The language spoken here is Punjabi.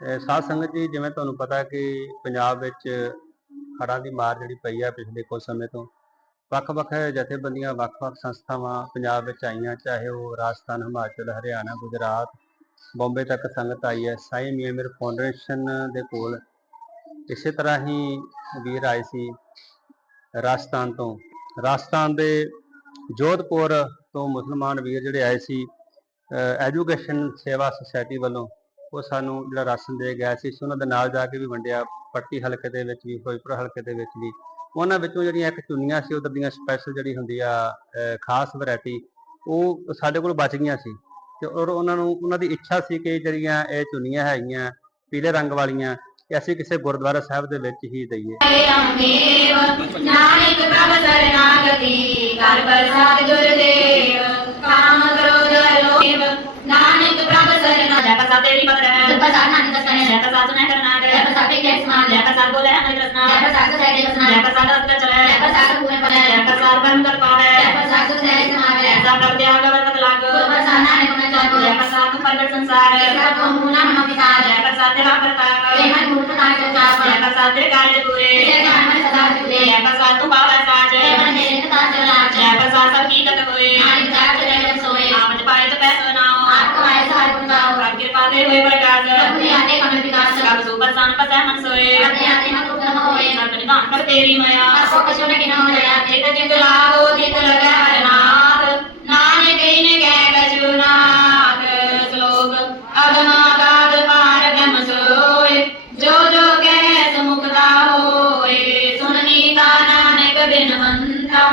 ਅਹ ਸਾਧ ਸੰਗਤ ਜੀ, ਜਿਵੇਂ ਤੁਹਾਨੂੰ ਪਤਾ ਕਿ ਪੰਜਾਬ ਵਿੱਚ ਹੜ੍ਹਾਂ ਦੀ ਮਾਰ ਜਿਹੜੀ ਪਈ ਆ ਪਿਛਲੇ ਕੁਝ ਸਮੇਂ ਤੋਂ, ਵੱਖ-ਵੱਖ ਜਥੇਬੰਦੀਆਂ, ਵੱਖ-ਵੱਖ ਸੰਸਥਾਵਾਂ ਪੰਜਾਬ ਵਿੱਚ ਆਈਆਂ, ਚਾਹੇ ਉਹ ਰਾਜਸਥਾਨ, ਹਿਮਾਚਲ, ਹਰਿਆਣਾ, ਗੁਜਰਾਤ, ਬੰਬੇ ਤੱਕ ਸੰਗਤ ਆਈ ਹੈ। ਸਾਈ ਮੀਆਂ ਮੀਰ ਫਾਊਂਡੇਸ਼ਨ ਦੇ ਕੋਲ ਇਸੇ ਤਰ੍ਹਾਂ ਹੀ ਵੀਰ ਆਏ ਸੀ ਰਾਜਸਥਾਨ ਤੋਂ। ਰਾਜਸਥਾਨ ਦੇ ਜੋਧਪੁਰ ਤੋਂ ਮੁਸਲਮਾਨ ਵੀਰ ਜਿਹੜੇ ਆਏ ਸੀ ਐਜੂਕੇਸ਼ਨ ਸੇਵਾ ਸੁਸਾਇਟੀ ਵੱਲੋਂ। ਉਹ ਸਾਨੂੰ ਜਿਹੜਾ ਰਾਸ਼ਨ ਦੇ ਗਿਆ ਸੀ ਉਹਨਾਂ ਦੇ ਨਾਲ ਜਾ ਕੇ ਵੀ ਵੰਡਿਆ, ਪੱਟੀ ਹਲਕੇ ਦੇ ਵਿੱਚ ਵੀ ਫਿਰੋਜ਼ਪੁਰ ਹਲਕੇ ਦੇ ਵਿੱਚ ਵੀ। ਉਹਨਾਂ ਵਿੱਚੋਂ ਜਿਹੜੀਆਂ ਇੱਕ ਚੁੰਨੀਆਂ ਸੀ, ਉਧਰ ਦੀਆਂ ਸਪੈਸ਼ਲ ਜਿਹੜੀ ਹੁੰਦੀ ਆ ਖਾਸ ਵੈਰਾਈਟੀ ਉਹ ਸਾਡੇ ਕੋਲ ਬਚ ਗਈਆਂ ਸੀ। ਤੇ ਔਰ ਉਹਨਾਂ ਨੂੰ, ਉਹਨਾਂ ਦੀ ਇੱਛਾ ਸੀ ਕਿ ਜਿਹੜੀਆਂ ਇਹ ਚੁੰਨੀਆਂ ਹੈਗੀਆਂ, ਪੀਲੇ ਰੰਗ ਵਾਲੀਆਂ ਕਿ ਅਸੀਂ ਕਿਸੇ ਗੁਰਦੁਆਰਾ ਸਾਹਿਬ ਦੇ ਵਿੱਚ ਹੀ ਦਈਏ। ਨਾਨਕ ਪ੍ਰਭ ਸਰਨਾਗਤੀ ਕਰ ਪ੍ਰਸਾਦ ਗੁਰਦੇਵ ਸਰਨਾ ਜੈ ਪ੍ਰਸਾਦ ਤੇਰੀ ਪਕੜ ਹੈ ਜੈ ਪ੍ਰਸਾਦ ਨਾਨਕ ਦਸਨੇ ਜੈ ਪ੍ਰਸਾਦ ਸੁਨੈ ਕਰਨਾ ਜੈ ਪ੍ਰਸਾਦ ਤੇ ਜੈ ਸਮਾਨ ਜੈ ਪ੍ਰਸਾਦ ਬੋਲੇ ਹਮੇ ਰਸਨਾ ਜੈ ਪ੍ਰਸਾਦ ਸਹਿ ਦੇ ਰਸਨਾ ਜੈ ਪ੍ਰਸਾਦ ਅਸਤ ਚਲੇ ਜੈ ਪ੍ਰਸਾਦ ਪੂਰੇ ਪਲੇ ਜੈ ਪ੍ਰਸਾਦ ਬਨ ਕਰ ਪਾਵੇ ਜੈ ਪ੍ਰਸਾਦ ਸਹਿ ਸਮਾਨ ਜੈ ਪ੍ਰਸਾਦ ਪ੍ਰਭ ਦੇ ਆਗ ਵਰਤ ਲਾਗ ਪ੍ਰਸਾਦ ਨਾਨਕ ਮਨ ਚਾਹੋ ਜੈ ਪ੍ਰਸਾਦ ਤੂੰ ਪ੍ਰਗਟ ਸੰਸਾਰ ਜੈ ਪ੍ਰਸਾਦ ਤੂੰ ਮੂਨਾ ਮਨੋ ਪਿਤਾ ਜੈ ਪ੍ਰਸਾਦ ਤੇਰਾ ਪ੍ਰਤਾਪ ਜੈ ਮਨ ਮੂਰਤ ਕਾਜ ਚਾਪ ਜੈ ਪ੍ਰਸਾਦ ਕਿਰਪਾ ਦੇ ਹੋਏ ਪ੍ਰਕਾਸ਼ ਪ੍ਰਭ ਨੇ ਆਤੇ ਕਮਲ ਵਿਕਾਸ ਪ੍ਰਭ ਸੁਪਰ ਸਨ ਪਸੈ ਮਨ ਸੋਏ। ਆਤੇ ਆਤੇ ਮਨ ਉਤਮ ਹੋਏ। ਸਰਬ ਨਿਧਾਨ ਕਰ ਤੇਰੀ ਮਾਇਆ। ਅਸੋ ਕਛੁ ਨ ਕਿਨੋ ਹੋਇਆ। ਜਿਤ ਜਿਤ ਲਾਗੋ ਜਿਤ ਲਗੈ ਹਰਨਾਥ ਨਾਨਕ ਇਨ ਕਹਿ ਕਛੁ ਨਾਥ ਸ਼ਲੋਕ ਅਗਮਾਗਾਦ ਪਾਰ ਬ੍ਰਹਮ ਸੋਏ। ਜੋ ਜੋ ਕਹਿ ਸੁਮੁਖਤਾ ਹੋਏ। ਸੁਨ ਨੀਤਾ ਨਾਨਕ ਬਿਨਵੰਤਾ